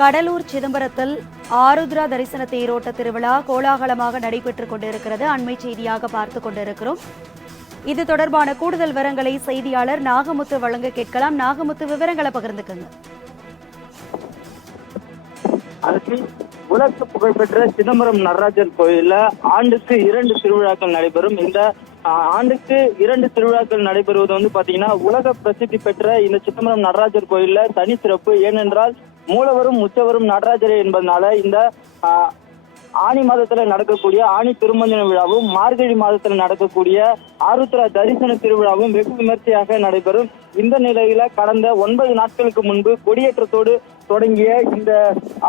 கடலூர் சிதம்பரத்தில் ஆருத்ரா தரிசன தேரோட்ட திருவிழா கோலாகலமாக நடைபெற்றுக் கொண்டிருக்கிறது. அண்மை செய்தியாக பார்த்துக் கொண்டிருக்கிறோம். இது தொடர்பான கூடுதல் விவரங்களை செய்தியாளர் நாகமுத்து வழங்க கேட்கலாம். நாகமுத்து, விவரங்களை பகிர்ந்துக்கங்க. உலக புகழ்பெற்ற சிதம்பரம் நடராஜர் கோயில்ல ஆண்டுக்கு 2 திருவிழாக்கள் நடைபெறும். இந்த ஆண்டுக்கு 2 திருவிழாக்கள் நடைபெறுவது பாத்தீங்கன்னா உலக பிரசித்தி பெற்ற இந்த சிதம்பரம் நடராஜர் கோயில்ல தனி சிறப்பு. ஏனென்றால் மூலவரும் உற்சவரும் நடராஜரே என்பதனால இந்த ஆனி மாதத்துல நடக்கக்கூடிய ஆனி திருமஞ்சன விழாவும் மார்கழி மாதத்துல நடக்கக்கூடிய ஆருத்ரா தரிசன திருவிழாவும் வெகு விமர்சையாக நடைபெறும். இந்த நிலையில கடந்த 9 நாட்களுக்கு முன்பு கொடியேற்றத்தோடு தொடங்கிய இந்த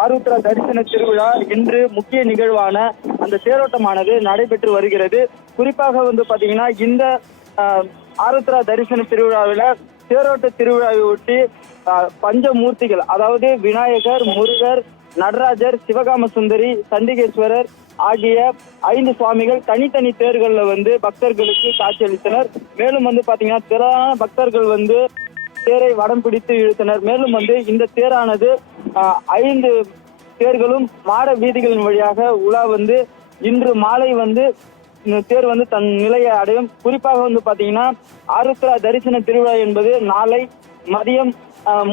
ஆருத்ரா தரிசன திருவிழா இன்று முக்கிய நிகழ்வான அந்த தேரோட்டமானது நடைபெற்று வருகிறது. குறிப்பாக பாத்தீங்கன்னா இந்த ஆருத்ரா தரிசன திருவிழாவில தேரோட்ட திருவிழாவை ஒட்டி பஞ்சமூர்த்திகள், அதாவது விநாயகர், முருகர், நடராஜர், சிவகாம சுந்தரி, சண்டிகேஸ்வரர் ஆகிய 5 சுவாமிகள் தனித்தனி தேர்கள்ல பக்தர்களுக்கு காட்சியளித்தனர். மேலும் பாத்தீங்கன்னா திரளான பக்தர்கள் தேரை வடம் பிடித்து இழுத்தனர். மேலும் இந்த தேரானது 5 தேர்களும் மாட வீதிகளின் வழியாக உலா இன்று மாலை இந்த தேர் தன் நிலையை அடையும். குறிப்பாக பாத்தீங்கன்னா ஆருத்ரா தரிசன திருவிழா என்பது நாளை மதியம்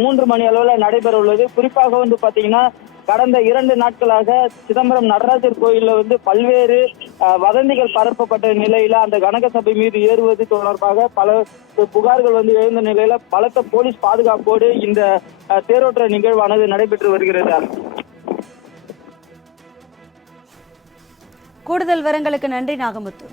3 மணி அளவில் நடைபெற உள்ளது. குறிப்பாக பாத்தீங்கன்னா கடந்த 2 நாட்களாக சிதம்பரம் நடராஜர் கோயில்ல பல்வேறு வதந்திகள் பரப்பப்பட்ட நிலையில அந்த கனக சபை மீது ஏறுவது தொடர்பாக பல புகார்கள் எழுந்த நிலையில பலத்த போலீஸ் பாதுகாப்போடு இந்த தேரோட்ட நிகழ்வானது நடைபெற்று வருகிறது. கூடுதல் விவரங்களுக்கு நன்றி நாகமுத்து.